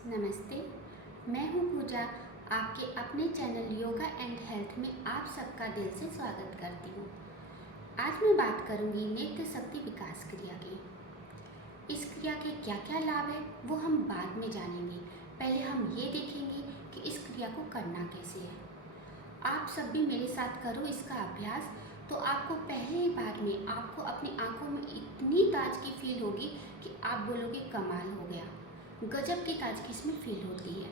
नमस्ते, मैं हूँ पूजा। आपके अपने चैनल योगा एंड हेल्थ में आप सबका दिल से स्वागत करती हूँ। आज मैं बात करूँगी नेत्र शक्ति विकास क्रिया की। इस क्रिया के क्या क्या लाभ है वो हम बाद में जानेंगे। पहले हम ये देखेंगे कि इस क्रिया को करना कैसे है। आप सब भी मेरे साथ करो इसका अभ्यास, तो आपको पहले ही बार में आपको अपनी आँखों में इतनी ताजगी फील होगी कि आप बोलोगे कमाल हो गया, गजब की ताजगी इसमें फील होती है।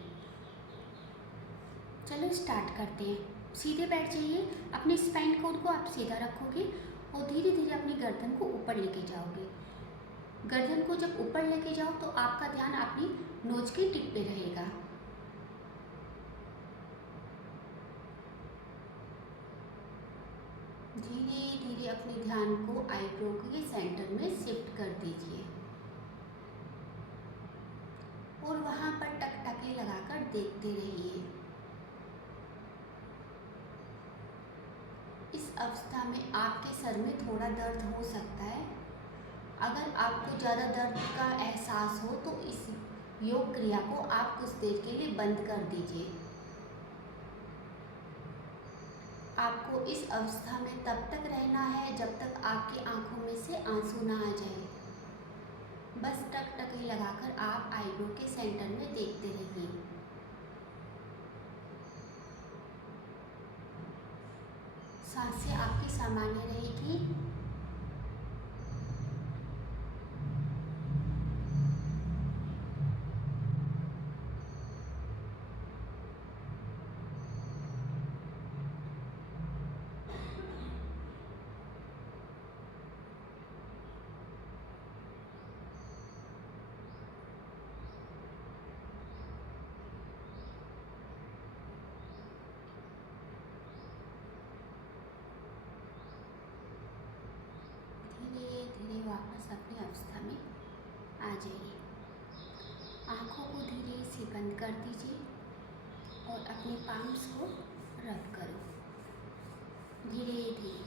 चलो स्टार्ट करते हैं। सीधे बैठ जाइए, अपने स्पाइन कोड को आप सीधा रखोगे और धीरे धीरे अपनी गर्दन को ऊपर लेके जाओगे। गर्दन को जब ऊपर लेके जाओ तो आपका ध्यान अपनी नोज की टिप पे रहेगा। धीरे धीरे अपने ध्यान को आईब्रो के सेंटर में शिफ्ट कर दीजिए और वहाँ पर टकटके लगाकर देखते रहिए। इस अवस्था में आपके सर में थोड़ा दर्द हो सकता है। अगर आपको ज़्यादा दर्द का एहसास हो तो इस योग क्रिया को आप कुछ देर के लिए बंद कर दीजिए। आपको इस अवस्था में तब तक रहना है जब तक आपकी आंखों में से आंसू ना आ जाए। बस टकटकी लगाकर आप आईब्रो के सेंटर में देखते रहिए। सांसें आपकी सामान्य रहेगी। धीरे धीरे वापस अपनी अवस्था में आ जाइए। आँखों को धीरे से बंद कर दीजिए और अपने पाम्स को रब करो धीरे धीरे।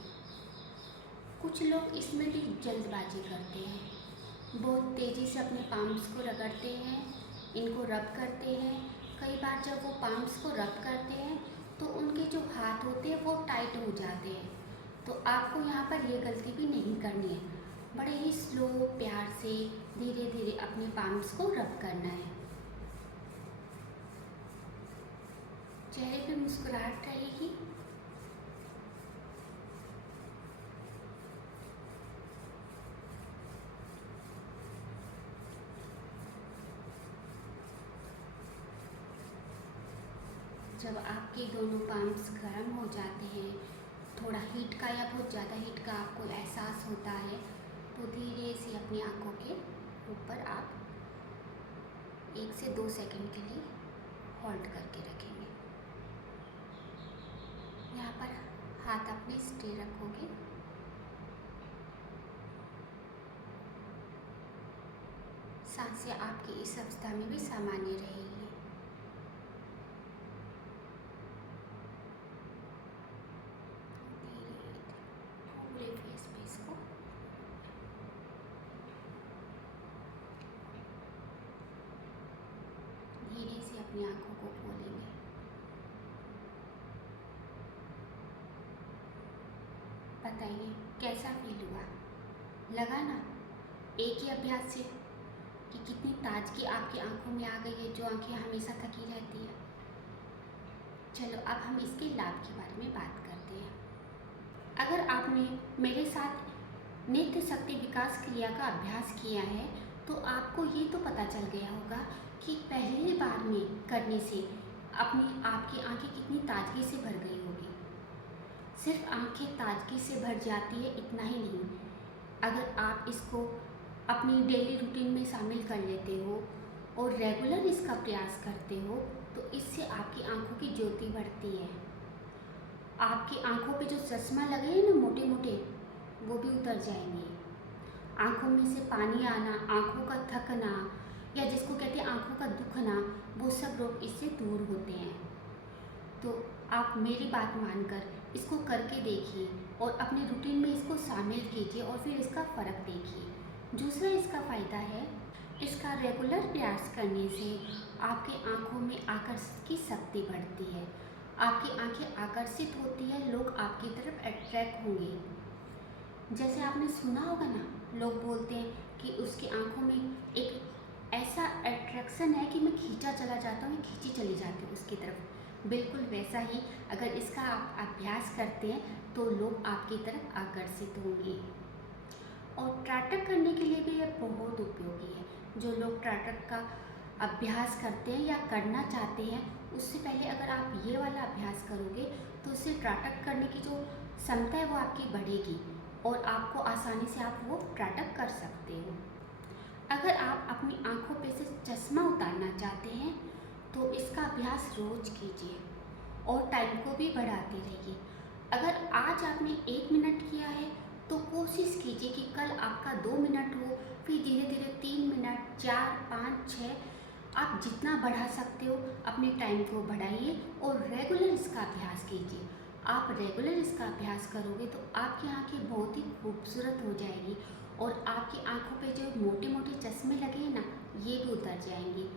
कुछ लोग इसमें भी जल्दबाजी करते हैं, बहुत तेज़ी से अपने पाम्स को रगड़ते हैं, इनको रब करते हैं। कई बार जब वो पाम्स को रब करते हैं तो उनके जो हाथ होते हैं वो टाइट हो जाते हैं। तो आपको यहाँ पर ये गलती भी नहीं करनी है। बड़े ही स्लो प्यार से धीरे धीरे अपने पाम्स को रब करना है। चेहरे पे मुस्कुराहट रहेगी। जब आपके दोनों पाम्स गर्म हो जाते हैं, थोड़ा हीट का या बहुत ज़्यादा हीट का आपको एहसास होता है, तो धीरे से अपनी आँखों के ऊपर आप 1 से 2 सेकंड के लिए होल्ड करके रखेंगे। यहाँ पर हाथ अपने स्टे रखोगे। सांसें आपकी इस अवस्था में भी सामान्य रहेगी। पूरे फेस पे इसको धीरे से अपनी आँखों को खोलेंगे। बताइए कैसा फील हुआ? लगा ना एक ही अभ्यास से कि कितनी ताजगी आपकी आंखों में आ गई है, जो आंखें हमेशा थकी रहती है। चलो अब हम इसके लाभ के बारे में बात करते हैं। अगर आपने मेरे साथ नेत्र शक्ति विकास क्रिया का अभ्यास किया है तो आपको ये तो पता चल गया होगा कि पहली बार में करने से आपकी आंखें कितनी ताजगी से भर गई होगी। सिर्फ आंखें ताजगी से भर जाती है इतना ही नहीं, अगर आप इसको अपनी डेली रूटीन में शामिल कर लेते हो और रेगुलर इसका प्रयास करते हो तो इससे आपकी आंखों की ज्योति बढ़ती है। आपकी आंखों पे जो चश्मा लगे हैं ना मोटे मोटे, वो भी उतर जाएंगे। आंखों में से पानी आना, आंखों का थकना या जिसको कहते हैं आंखों का दुखना, वो सब रोग इससे दूर होते हैं। तो आप मेरी बात मानकर इसको करके देखिए और अपने रूटीन में इसको शामिल कीजिए और फिर इसका फ़र्क देखिए। दूसरा इसका फ़ायदा है, इसका रेगुलर प्रयास करने से आपकी आंखों में आकर्षण की शक्ति बढ़ती है। आपकी आंखें आकर्षित होती है, लोग आपकी तरफ अट्रैक्ट होंगे। जैसे आपने सुना होगा ना, लोग बोलते हैं कि उसकी आंखों में एक ऐसा अट्रैक्शन है कि मैं खींचा चला जाता हूँ, खींची चली जाती हूँ उसकी तरफ। बिल्कुल वैसा ही अगर इसका आप अभ्यास करते हैं तो लोग आपकी तरफ आकर्षित होंगे। और त्राटक करने के लिए भी यह बहुत उपयोगी है। जो लोग त्राटक का अभ्यास करते हैं या करना चाहते हैं, उससे पहले अगर आप ये वाला अभ्यास करोगे तो उससे त्राटक करने की जो क्षमता है वो आपकी बढ़ेगी और आपको आसानी से आप वो त्राटक कर सकते हो। अगर आप अपनी आंखों पे से चश्मा उतारना चाहते हैं तो इसका अभ्यास रोज कीजिए और टाइम को भी बढ़ाते रहिए। अगर आज आपने 1 मिनट किया है तो कोशिश कीजिए कि कल आपका 2 मिनट हो, फिर धीरे धीरे 3 मिनट, 4, 5, 6, आप जितना बढ़ा सकते हो अपने टाइम को बढ़ाइए और रेगुलर इसका अभ्यास कीजिए। आप रेगुलर इसका अभ्यास करोगे तो आपकी आंखें बहुत ही खूबसूरत हो जाएगी और आपकी आंखों पे जो मोटे मोटे चश्मे लगे हैं ना, ये भी उतर जाएंगे।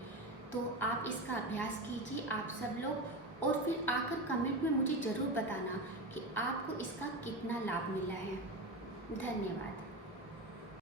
तो आप इसका अभ्यास कीजिए आप सब लोग, और फिर आकर कमेंट में मुझे ज़रूर बताना कि आपको इसका कितना लाभ मिला है। धन्यवाद।